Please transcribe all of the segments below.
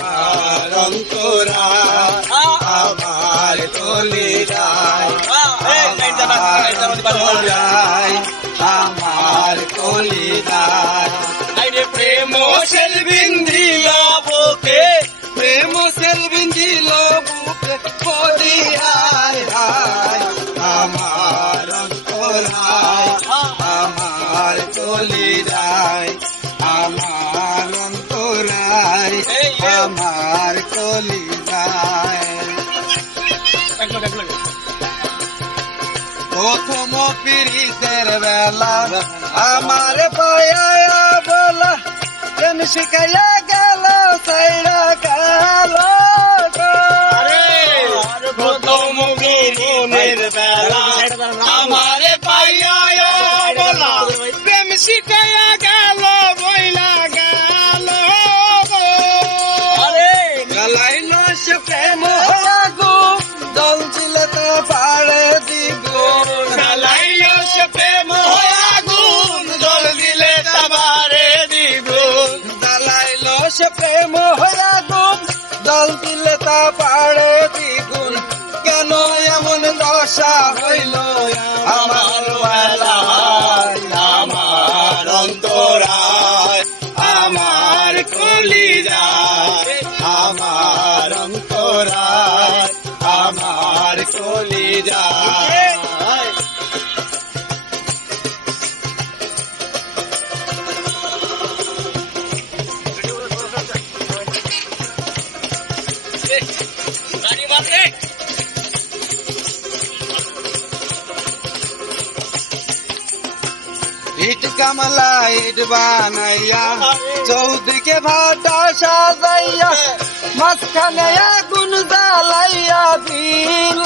আমার অন্তরা আমার কলি যায় যায় আমার কলি যায়। প্রেম সেলবিন প্রথম পিড়িতের বেলা আমার পায়া বলা প্রেম শিখাইয়া গেল সাইরা গেল নস প্রেম হয়া গো দল ছিল তা পাড়ে দ্বিগুণ। কেন এমন দশা হইল? আমার আমার অন্তরায়, আমার কলিজায়, আমার অন্তরায়, আমার কলিজায়। গাড়ি বাপরে ইট কামলা ইট বানাইয়া চৌদিকে ভাটা সাজাইয়া মাঝখানে আগুন জ্বালাইয়া দিল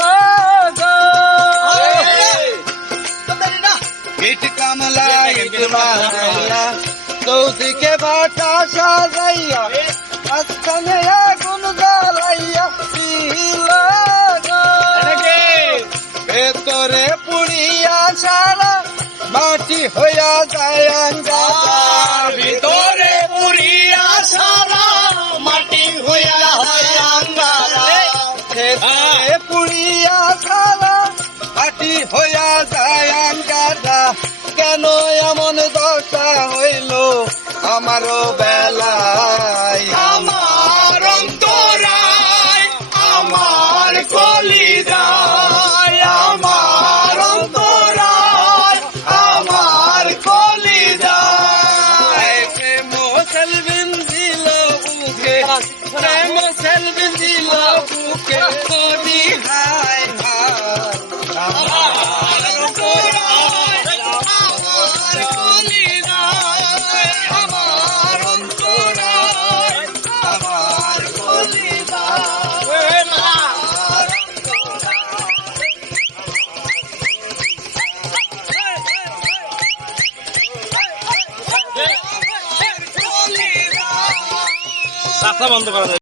গো। ইট কামলা ইট বানাইয়া চৌদিকে ভাটা সাজাইয়া মাঝখানে মাটি হইয়া যায় ভিতরে পুরিয়া সারা, মাটি হইয়া হয় পুরিয়া সারা, মাটি হইয়া যায় গাদা কেন এমন দশা হইল? আমারও বেলায় প্রেম সেলবিন দিল রাস্তা বন্ধ করা